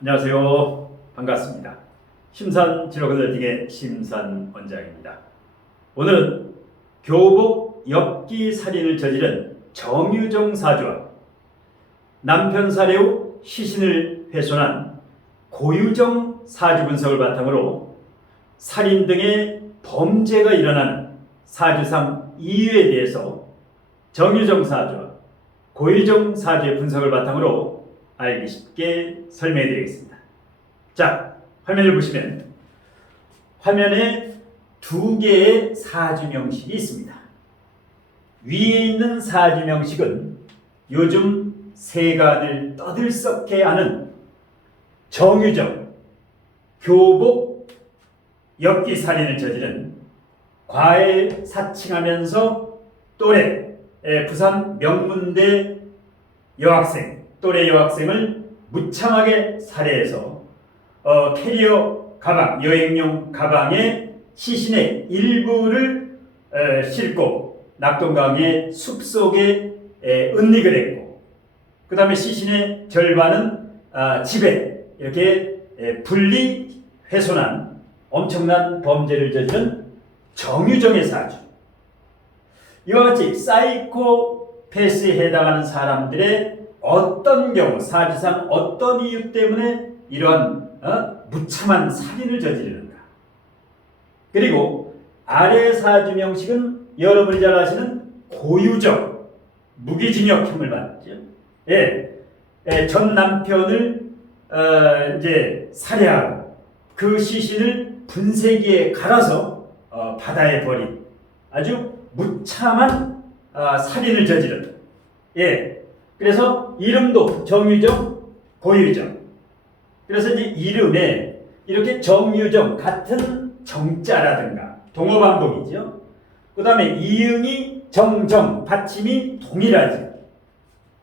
안녕하세요. 반갑습니다. 심산 진로건설팀의 심산 원장입니다. 오늘은 교복 엽기 살인을 저지른 정유정 사주와 남편 살해 후 시신을 훼손한 고유정 사주 분석을 바탕으로 살인 등의 범죄가 일어나는 사주상 이유에 대해서 정유정 사주와 고유정 사주의 분석을 바탕으로 알기 쉽게 설명해 드리겠습니다. 자, 화면을 보시면 화면에 두 개의 사주명식이 있습니다. 위에 있는 사주명식은 요즘 세간을 떠들썩해 하는 정유정 교복 엽기 살인을 저지른 과외 사칭하면서 또래 부산 명문대 또래 여학생을 무참하게 살해해서 캐리어 가방, 여행용 가방에 시신의 일부를 싣고 낙동강의 숲속에 은닉을 했고, 그 다음에 시신의 절반은 집에 이렇게 분리 훼손한 엄청난 범죄를 저지른 정유정의 사주. 이와 같이 사이코패스에 해당하는 사람들의 어떤 경우, 사주상 어떤 이유 때문에 이러한 무참한 살인을 저지르는가. 그리고 아래 사주 명식은 여러분이 잘 아시는 고유정, 무기징역형을 받죠. 전 남편을 이제 살해하고 그 시신을 분쇄기에 갈아서 바다에 버린 아주 무참한 살인을 저지른. 그래서 이름도 정유정, 고유정. 그래서 이제 이름에 이렇게 정유정 같은 정자라든가 동어 반복이죠. 그 다음에 이응이 정정, 받침이 동일하지.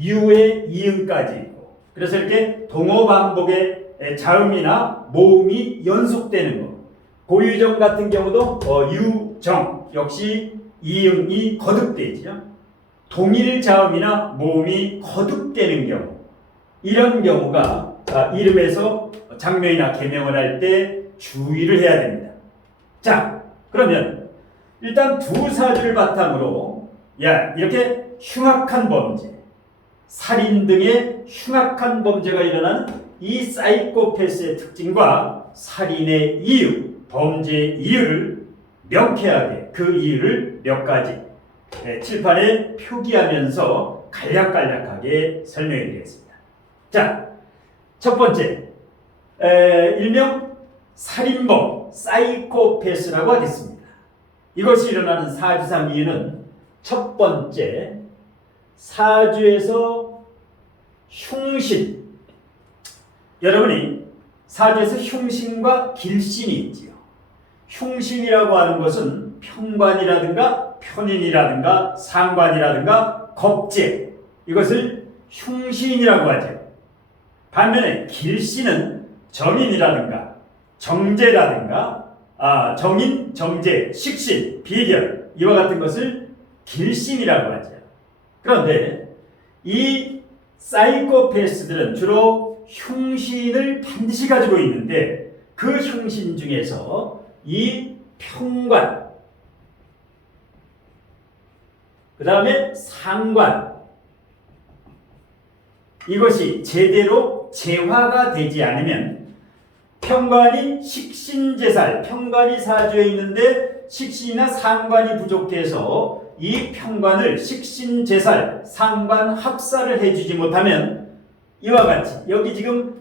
유에 이응까지 있고. 그래서 이렇게 동어 반복의 자음이나 모음이 연속되는 것. 고유정 같은 경우도 유정 역시 이응이 거듭되죠. 동일 자음이나 모음이 거듭되는 경우, 이런 경우가 이름에서 장명이나 개명을 할 때 주의를 해야 됩니다. 자, 그러면 일단 두 사주를 바탕으로 이렇게 흉악한 범죄, 살인 등의 흉악한 범죄가 일어나는 이 사이코패스의 특징과 살인의 이유, 범죄의 이유를 명쾌하게 그 이유를 몇 가지 칠판에 표기하면서 간략간략하게 설명해 드리겠습니다. 자, 첫 번째, 일명 살인범, 사이코패스라고 하겠습니다. 이것이 일어나는 사주상 이유는 첫 번째, 사주에서 흉신. 여러분이 사주에서 흉신과 길신이 있지요. 흉신이라고 하는 것은 편관이라든가 편인이라든가 상관이라든가 겁재, 이것을 흉신이라고 하죠. 반면에 길신은 정인이라든가 정제라든가 정인, 정제, 식신, 비결, 이와 같은 것을 길신이라고 하죠. 그런데 이 사이코패스들은 주로 흉신을 반드시 가지고 있는데 그 흉신 중에서 이 편관, 그 다음에 상관, 이것이 제대로 재화가 되지 않으면 편관이 식신제살, 편관이 사주에 있는데 식신이나 상관이 부족해서 이 편관을 식신제살, 상관 합사를 해주지 못하면 이와 같이 여기 지금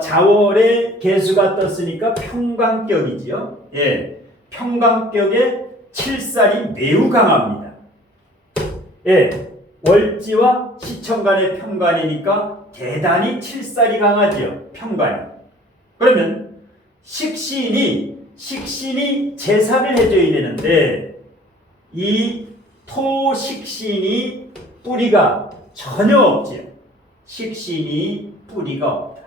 자월에 개수가 떴으니까 편관격이지요. 편관격의 칠살이 매우 강합니다. 월지와 시청 간의 편관이니까 대단히 칠살이 강하지요. 편관이. 그러면 식신이 제사를 해줘야 되는데 이 토식신이 뿌리가 전혀 없지요. 식신이 뿌리가 없다.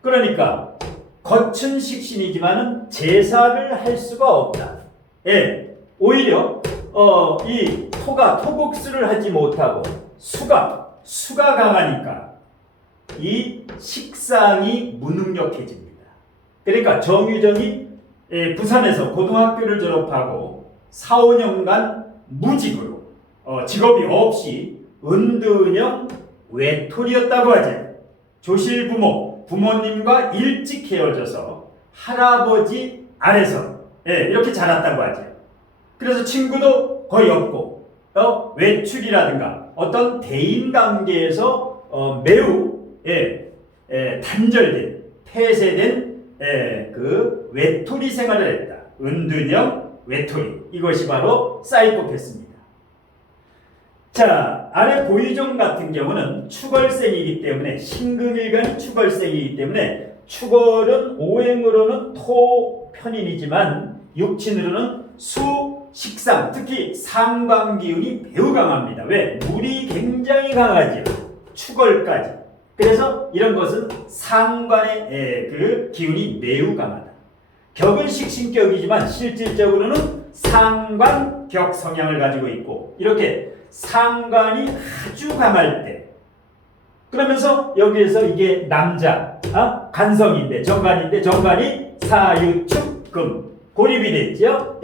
그러니까 겉은 식신이지만은 제사를 할 수가 없다. 오히려 이 토가 토국수를 하지 못하고 수가 강하니까 이 식상이 무능력해집니다. 그러니까 정유정이 부산에서 고등학교를 졸업하고 4, 5년간 무직으로 직업이 없이 은둔형 외톨이였다고 하죠. 조실부모, 부모님과 일찍 헤어져서 할아버지 아래서 이렇게 자랐다고 하죠. 그래서 친구도 거의 없고 외출이라든가 어떤 대인관계에서 매우 단절된, 폐쇄된 그 외톨이 생활을 했다. 은둔형 외톨이. 이것이 바로 사이코패스입니다. 자, 아래 보이종 같은 경우는 축월생이기 때문에 신금일간이 축월생이기 때문에 축월은 오행으로는 토 편인이지만 육친으로는 수, 식상, 특히 상관기운이 매우 강합니다. 왜? 물이 굉장히 강하죠. 축월까지. 그래서 이런 것은 상관의 그 기운이 매우 강하다. 격은 식신격이지만 실질적으로는 상관격 성향을 가지고 있고 이렇게 상관이 아주 강할 때 그러면서 여기에서 이게 남자 간성인데 정관인데 정관이 사유축금 고립이 됐죠.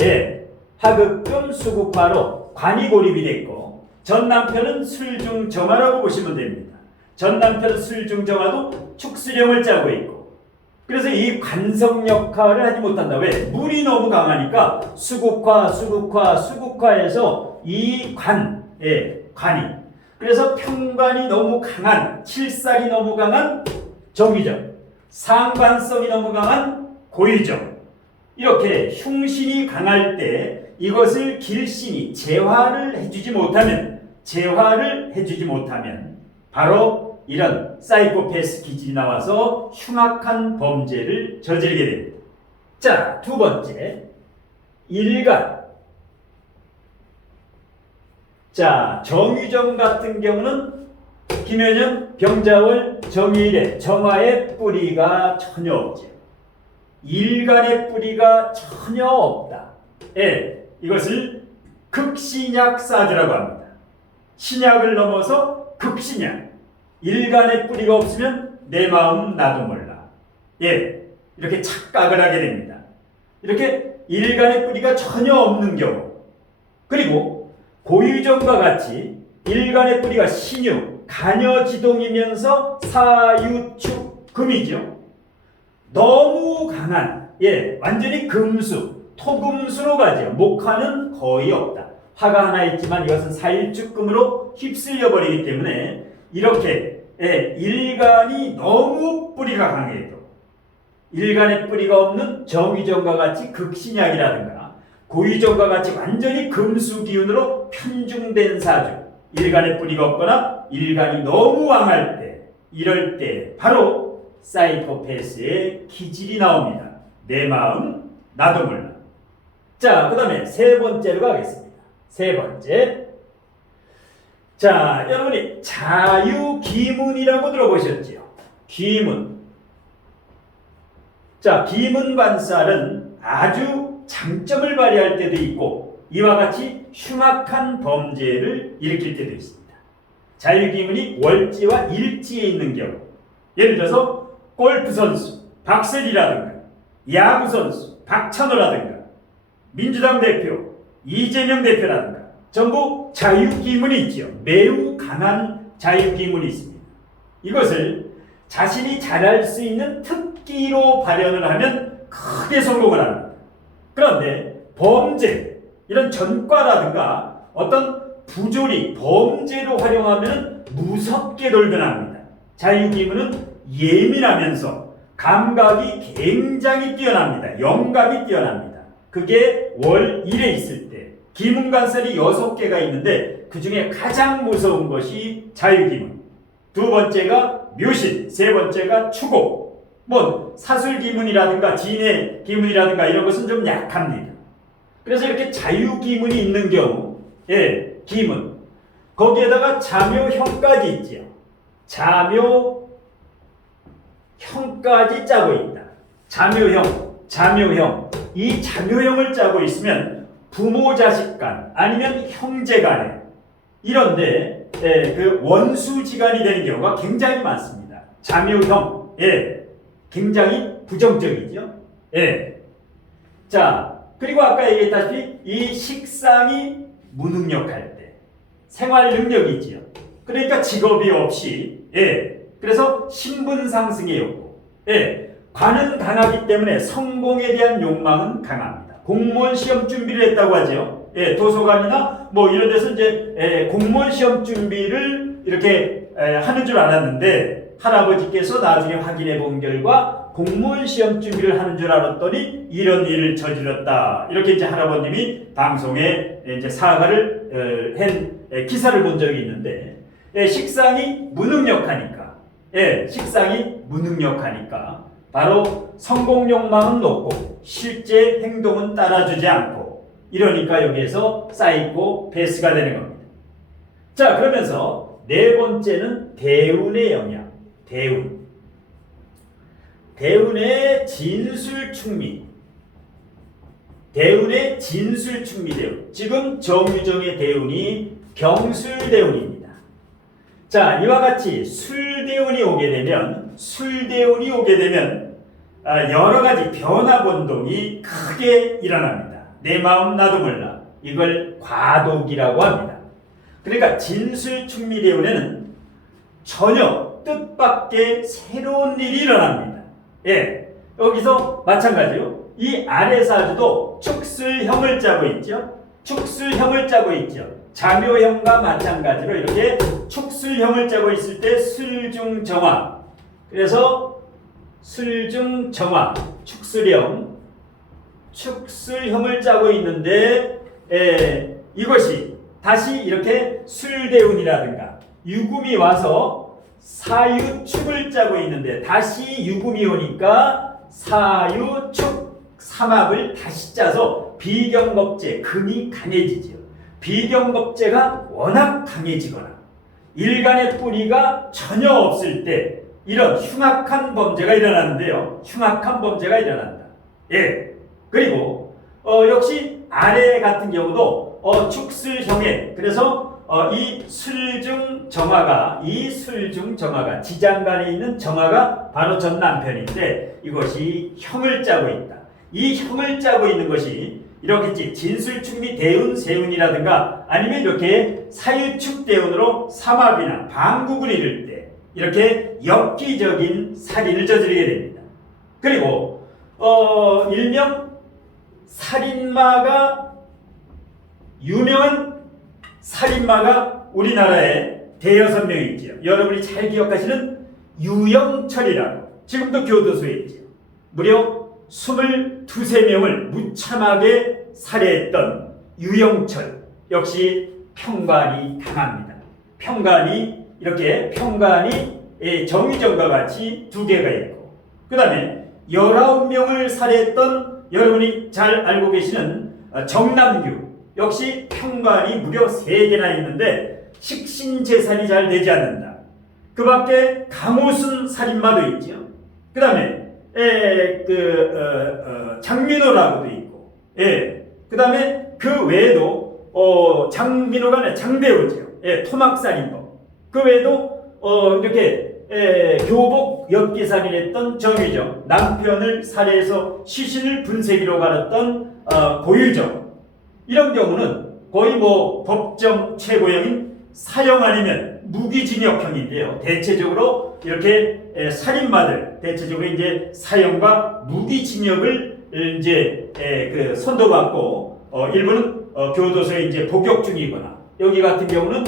하극금 수국화로 관이 고립이 됐고 전 남편은 술중정화라고 보시면 됩니다. 전 남편은 술중정화도 축수령을 짜고 있고 그래서 이 관성 역할을 하지 못한다. 왜? 물이 너무 강하니까 수국화에서 이 관이 그래서 평관이 너무 강한 칠살이 너무 강한 정유정, 상관성이 너무 강한 고유정 이렇게 흉신이 강할 때 이것을 길신이 재화를 해주지 못하면 바로 이런 사이코패스 기질이 나와서 흉악한 범죄를 저지르게 됩니다. 자, 두 번째 일간. 자, 정유정 같은 경우는 김현영, 병자월, 정일의 정화의 뿌리가 전혀 없죠. 일간의 뿌리가 전혀 없다. 이것을 극신약사주라고 합니다. 신약을 넘어서 극신약. 일간의 뿌리가 없으면 내 마음 나도 몰라. 이렇게 착각을 하게 됩니다. 이렇게 일간의 뿌리가 전혀 없는 경우 그리고 고유정과 같이 일간의 뿌리가 신유, 간여지동이면서 사유축금이죠. 너무 강한 완전히 금수, 토금수로 가죠. 목화는 거의 없다. 화가 하나 있지만 이것은 사일축금으로 휩쓸려 버리기 때문에 이렇게 일간이 너무 뿌리가 강해도 일간의 뿌리가 없는 정유정과 같이 극신약이라든가 고유정과 같이 완전히 금수 기운으로 편중된 사주 일간의 뿌리가 없거나 일간이 너무 왕할 때 이럴 때 바로 사이코패스의 기질이 나옵니다. 내 마음 나도 몰라. 자, 그 다음에 세 번째로 가겠습니다. 세 번째. 자, 여러분이 자유기문이라고 들어보셨죠? 기문. 자, 기문관살은 아주 장점을 발휘할 때도 있고 이와 같이 흉악한 범죄를 일으킬 때도 있습니다. 자유기문이 월지와 일지에 있는 경우 예를 들어서 골프 선수 박세리라든가 야구 선수 박찬호라든가 민주당 대표 이재명 대표라든가 전부 자유기문이 있죠. 매우 강한 자유기문이 있습니다. 이것을 자신이 잘할 수 있는 특기로 발현을 하면 크게 성공을 합니다. 그런데 범죄, 이런 전과라든가 어떤 부조리, 범죄로 활용하면 무섭게 돌변합니다. 자유기문은 예민하면서 감각이 굉장히 뛰어납니다. 영감이 뛰어납니다. 그게 월 1에 있을 때 기문관살이 6개가 있는데 그 중에 가장 무서운 것이 자유기문. 두 번째가 묘신, 세 번째가 추고. 사술기문이라든가 진해기문이라든가 이런 것은 좀 약합니다. 그래서 이렇게 자유기문이 있는 경우, 기문. 거기에다가 자묘형까지 있지요. 자묘형까지 짜고 있다. 자묘형. 이 자묘형을 짜고 있으면 부모 자식 간 아니면 형제 간에 이런데 그 원수지간이 되는 경우가 굉장히 많습니다. 자묘형. 예. 굉장히 부정적이죠. 예. 자, 그리고 아까 얘기했다시피 이 식상이 무능력할 때 생활 능력이지요. 그러니까 직업이 없이, 예. 그래서 신분 상승의 욕구. 예. 관은 강하기 때문에 성공에 대한 욕망은 강합니다. 공무원 시험 준비를 했다고 하죠. 예. 도서관이나 뭐 이런 데서 이제 공무원 시험 준비를 이렇게 하는 줄 알았는데 할아버지께서 나중에 확인해 본 결과 공무원 시험 준비를 하는 줄 알았더니 이런 일을 저질렀다. 이렇게 이제 할아버님이 방송에 이제 사과를 한 기사를 본 적이 있는데, 식상이 무능력하니까, 식상이 무능력하니까 바로 성공 욕망은 높고 실제 행동은 따라주지 않고 이러니까 여기에서 사이코 패스가 되는 겁니다. 자, 그러면서 네 번째는 대운의 영향. 대운의 진술충미. 대운의 진술충미 대운. 지금 정유정의 대운이 경술대운입니다. 자, 이와 같이 술대운이 오게 되면 여러 가지 변화변동이 크게 일어납니다. 내 마음 나도 몰라. 이걸 과도기라고 합니다. 그러니까 진술충미대운에는 전혀 뜻밖의 새로운 일이 일어납니다. 예, 여기서 마찬가지로 이 아래 사주도 축술형을 짜고 있죠. 자묘형과 마찬가지로 이렇게 축술형을 짜고 있을 때 술중정화. 그래서 술중정화, 축술형을 짜고 있는데 이것이 다시 이렇게 술대운이라든가 유금이 와서 사유축을 짜고 있는데 다시 유금이 오니까 사유축 삼합을 다시 짜서 비경겁제, 금이 강해지죠. 비경겁제가 워낙 강해지거나 일간의 뿌리가 전혀 없을 때 이런 흉악한 범죄가 일어나는데요. 예. 그리고 역시 아래 같은 경우도 축술형에, 그래서 이 술중정화가 지장간에 있는 정화가 바로 전 남편인데 이것이 형을 짜고 있다. 이 형을 짜고 있는 것이 이렇게 진술충미 대운 세운이라든가 아니면 이렇게 사유축 대운으로 삼합이나 방국을 이룰 때 이렇게 엽기적인 살인을 저지르게 됩니다. 그리고 일명 살인마가, 유명한 살인마가 우리나라에 대여섯 명 있지요. 여러분이 잘 기억하시는 유영철이라고 지금도 교도소에 있지요. 무려 22~23명을 무참하게 살해했던 유영철 역시 평관이 강합니다. 평관이 정유정과 같이 두 개가 있고, 그 다음에 19명을 살해했던 여러분이 잘 알고 계시는 정남규 역시 평관이 무려 3개나 있는데 식신재산이 잘 되지 않는다. 그 밖에 강호순 살인마도 있죠. 그 다음에 장민호라고도 있고, 그 다음에 그 외에도 장민호가 아니라 장대호죠. 토막살인범. 그 외에도 이렇게 교복 엽기살인했던 정유정, 남편을 살해해서 시신을 분쇄기로 갈았던 고유정. 이런 경우는 거의 뭐 법정 최고형인 사형 아니면 무기징역형인데요. 대체적으로 이렇게 살인마들 대체적으로 이제 사형과 무기징역을 이제 선도받고 일부는 교도소에 이제 복역 중이거나, 여기 같은 경우는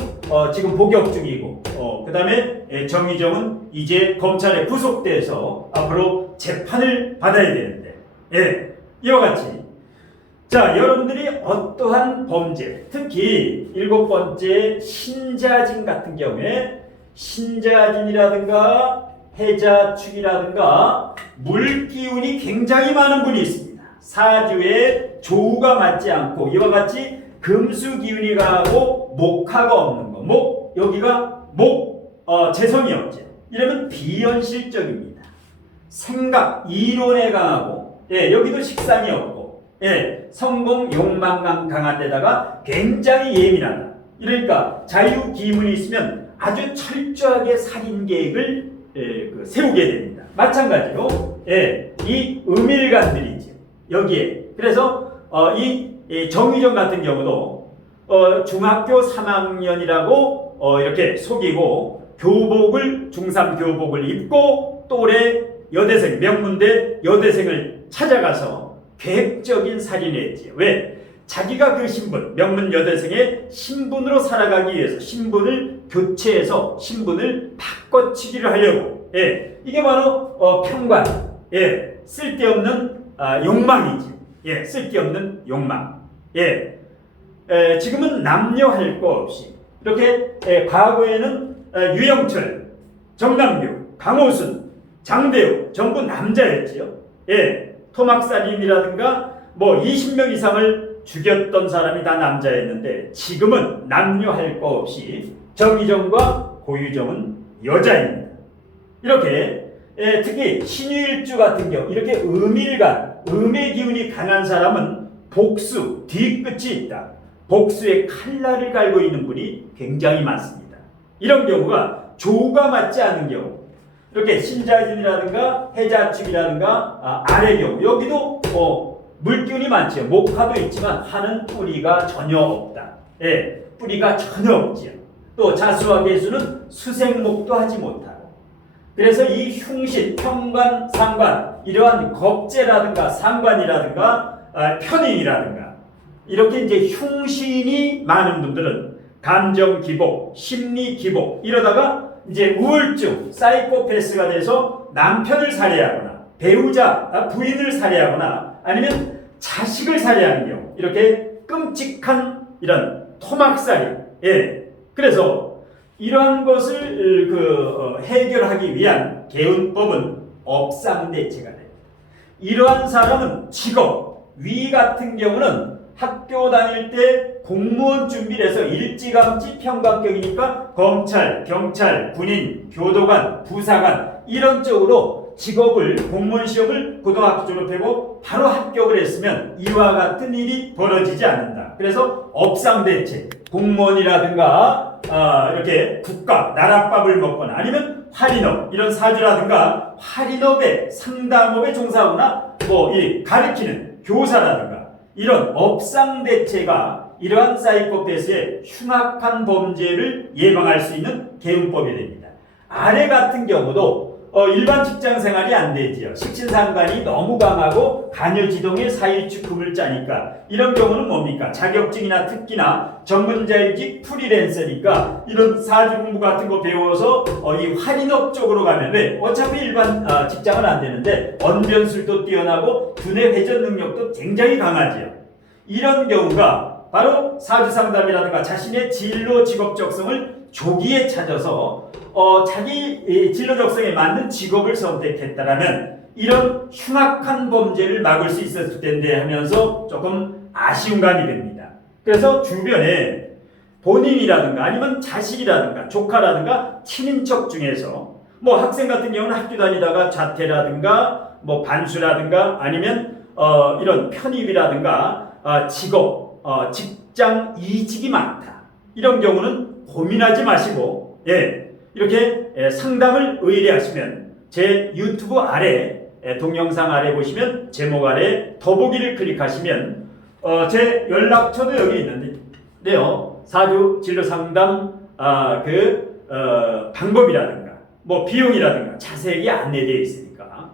지금 복역 중이고, 그 다음에 정의정은 이제 검찰에 구속돼서 앞으로 재판을 받아야 되는데, 이와 같이 자, 여러분들이 어떠한 범죄, 특히 7번째 신자진 같은 경우에 신자진이라든가 해자축이라든가 물기운이 굉장히 많은 분이 있습니다. 사주에 조우가 맞지 않고 이와 같이 금수기운이 강하고 목화가 없는 거, 여기가 재성이 없죠. 이러면 비현실적입니다. 생각, 이론에 강하고, 여기도 식상이 없고, 성공 욕망감 강한 데다가 굉장히 예민하다. 이러니까 자유기문이 있으면 아주 철저하게 살인 계획을 세우게 됩니다. 마찬가지로 이 음일간들이죠. 여기에 그래서 이 정의정 같은 경우도 중학교 3학년이라고 이렇게 속이고 교복을 중3 교복을 입고 또래 여대생 명문대 여대생을 찾아가서 계획적인 살인을 했지요. 왜? 자기가 그 신분 명문 여대생의 신분으로 살아가기 위해서 신분을 교체해서 신분을 바꿔치기를 하려고 이게 바로 평관 쓸데없는 욕망이지. 쓸데없는 욕망. 지금은 남녀 할 거 없이 이렇게 과거에는 유영철, 정남규, 강호순, 장대우 전부 남자였지요. 토막살인이라든가 뭐 20명 이상을 죽였던 사람이 다 남자였는데 지금은 남녀 할 거 없이 정의정과 고유정은 여자입니다. 이렇게 특히 신유일주 같은 경우 이렇게 음일간, 음의 기운이 강한 사람은 복수, 뒤끝이 있다. 복수의 칼날을 갈고 있는 분이 굉장히 많습니다. 이런 경우가 조가 맞지 않은 경우 이렇게 신자진이라든가 해자축이라든가 아래 경우 여기도 물기운이 많죠. 목화도 있지만 화는 뿌리가 전혀 없다. 뿌리가 전혀 없지요. 또 자수와 계수는 수생목도 하지 못하고 그래서 이 흉신, 평관, 상관 이러한 겁재라든가 상관이라든가 편인이라든가 이렇게 이제 흉신이 많은 분들은 감정 기복, 심리 기복 이러다가 이제 우울증, 사이코패스가 돼서 남편을 살해하거나 배우자, 부인을 살해하거나 아니면 자식을 살해하는 경우 이렇게 끔찍한 이런 토막살인 그래서 이러한 것을 해결하기 위한 개운법은 업상대체가 됩니다. 이러한 사람은 직업, 위 같은 경우는 학교 다닐 때 공무원 준비를 해서 일찌감치 평강격이니까 검찰, 경찰, 군인, 교도관, 부사관 이런 쪽으로 직업을 공무원 시험을 고등학교 졸업하고 바로 합격을 했으면 이와 같은 일이 벌어지지 않는다. 그래서 업상대체, 공무원이라든가 이렇게 국가, 나라밥을 먹거나 아니면 할인업 이런 사주라든가 할인업에 상담업에 종사하거나 뭐 이 가르치는 교사라든가 이런 업상대체가 이러한 사이코패스의 흉악한 범죄를 예방할 수 있는 개운법이 됩니다. 아래 같은 경우도 일반 직장 생활이 안 되지요. 식신상관이 너무 강하고 간여지동의 사일축 금을 짜니까 이런 경우는 뭡니까? 자격증이나 특기나 전문자의직 프리랜서니까 이런 사주 공부 같은 거 배워서 이 할인업 쪽으로 가면 왜? 어차피 일반 직장은 안 되는데 언변술도 뛰어나고 두뇌 회전 능력도 굉장히 강하지요. 이런 경우가 바로 사주상담이라든가 자신의 진로 직업 적성을 조기에 찾아서 자기 진로 적성에 맞는 직업을 선택했다라면 이런 흉악한 범죄를 막을 수 있었을 텐데 하면서 조금 아쉬운 감이 됩니다. 그래서 주변에 본인이라든가 아니면 자식이라든가 조카라든가 친인척 중에서 뭐 학생 같은 경우는 학교 다니다가 자퇴라든가 뭐 반수라든가 아니면 이런 편입이라든가 직업, 직장 이직이 많다. 이런 경우는 고민하지 마시고 이렇게 상담을 의뢰하시면 제 유튜브 아래 동영상 아래 보시면 제목 아래 더보기를 클릭하시면 제 연락처도 여기 있는데요. 사주 진로 상담 방법이라든가 뭐 비용이라든가 자세하게 안내되어 있으니까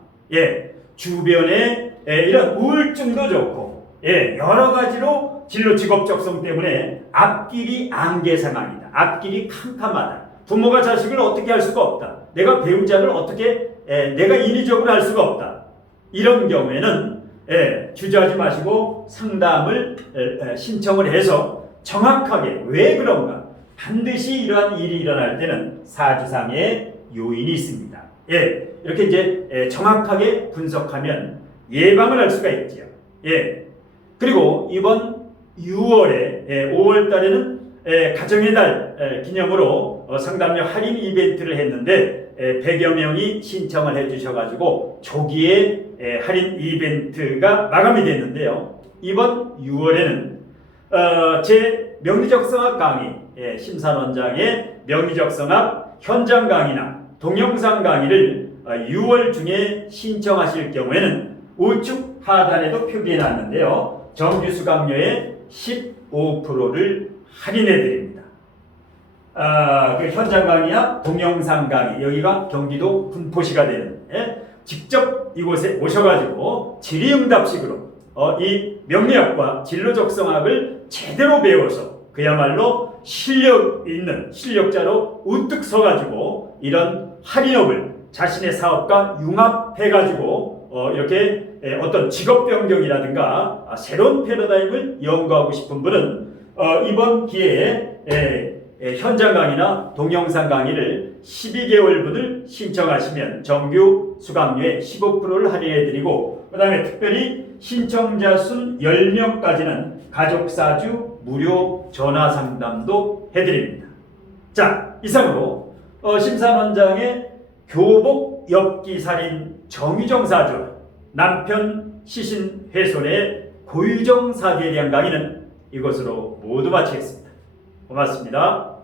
주변에 이런 우울증도 좋고 여러 가지로 진로 직업 적성 때문에 앞길이 안개 상황이다. 앞길이 캄캄하다. 부모가 자식을 어떻게 할 수가 없다. 내가 배우자를 어떻게 내가 인위적으로 할 수가 없다. 이런 경우에는 주저하지 마시고 상담을 신청을 해서 정확하게 왜 그런가 반드시 이러한 일이 일어날 때는 사주상의 요인이 있습니다. 이렇게 이제 정확하게 분석하면 예방을 할 수가 있죠. 그리고 이번 6월에 5월 달에는 가정의 달 기념으로 상담료 할인 이벤트를 했는데 100여 명이 신청을 해주셔가지고 조기에 할인 이벤트가 마감이 됐는데요. 이번 6월에는 제 명리적성합 강의 심산원장의 명리적성합 현장 강의나 동영상 강의를 6월 중에 신청하실 경우에는 우측 하단에도 표기해 놨는데요. 정규 수강료의 15%를 할인해 드립니다. 그 현장 강의나 동영상 강의, 여기가 경기도 군포시가 되는데 직접 이곳에 오셔가지고 질의응답식으로 이 명리학과 진로적성학을 제대로 배워서 그야말로 실력 있는 실력자로 우뚝 서가지고 이런 할인업을 자신의 사업과 융합해가지고 이렇게 어떤 직업 변경이라든가 새로운 패러다임을 연구하고 싶은 분은 이번 기회에 현장 강의나 동영상 강의를 12개월분을 신청하시면 정규 수강료의 15%를 할인해드리고, 그 다음에 특별히 신청자 수 10명까지는 가족사주 무료 전화 상담도 해드립니다. 자, 이상으로 심산원장의 교복 엽기살인 정유정 사주, 남편 시신 훼손의 고유정 사주에 대한 강의는 이것으로 모두 마치겠습니다. 고맙습니다.